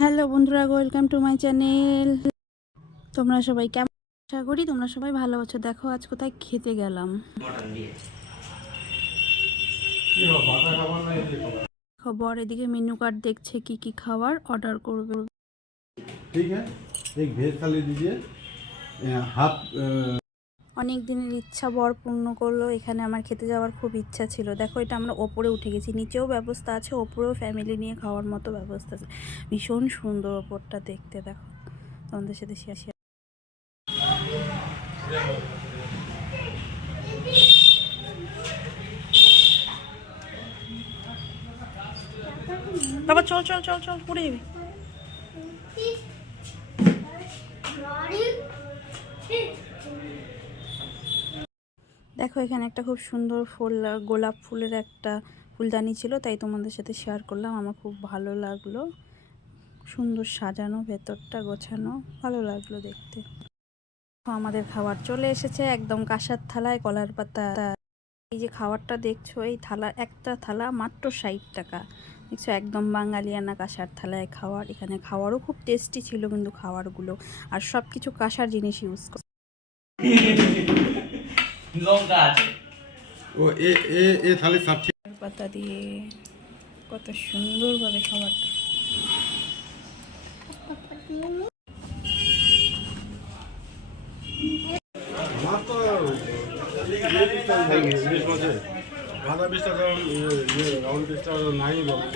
Hello বন্ধুরা welcome to my channel তোমরা সবাই কেমন? আশা করি তোমরা সবাই ভালো আছো। দেখো, আজ কোথায় খেতে গেলাম। খবর এদিকে মেনু কার্ড দেখছে, কি কি খাবার অর্ডার করবে। ঠিক আছে এক ভেজ খালি দিয়ে হাফ অনেক দিনের ইচ্ছা বর পূর্ণ করল, এখানে আমার খেতে যাওয়ার খুব ইচ্ছা ছিল। দেখো, এটা আমরা ওপরে উঠে গেছি। নিচেও ব্যবস্থা আছে, ওপরেও ফ্যামিলি নিয়ে খাওয়ার মতো ব্যবস্থা আছে। ভীষণ সুন্দর ওপরটা দেখতে, দেখো। তোমাদের সাথে শেয়ার শেয়ার বাবা, চল চল চল চল, পড়ে যাবি। দেখো, এখানে একটা খুব সুন্দর ফুল, গোলাপ ফুলের একটা ফুলদানি ছিল, তাই তোমাদের সাথে শেয়ার করলাম। আমার খুব ভালো লাগল। সুন্দর সাজানো, ভেতরটা গোছানো, ভালো লাগল দেখতে। আমাদের খাবার চলে এসেছে একদম কাঁসার থালায় কলার পাতা। এই যে খাবারটা দেখছ, এই থালা, একটা থালা মাত্র ষাট টাকা। দেখছ, একদম বাঙালিয়ানা কাঁসার থালায় খাওয়ার। এখানে খাওয়ারও খুব টেস্টি ছিল কিন্তু খাবারগুলো। আর সব কিছু কাঁসার জিনিস ইউজ করে লঙ্কা আছে। ও এ এ এ থালি সাথে পাতা দিয়ে কত সুন্দরভাবে খাবারটা। গাঁদা বিষটা রাউন্ড বিষটা নাই বলে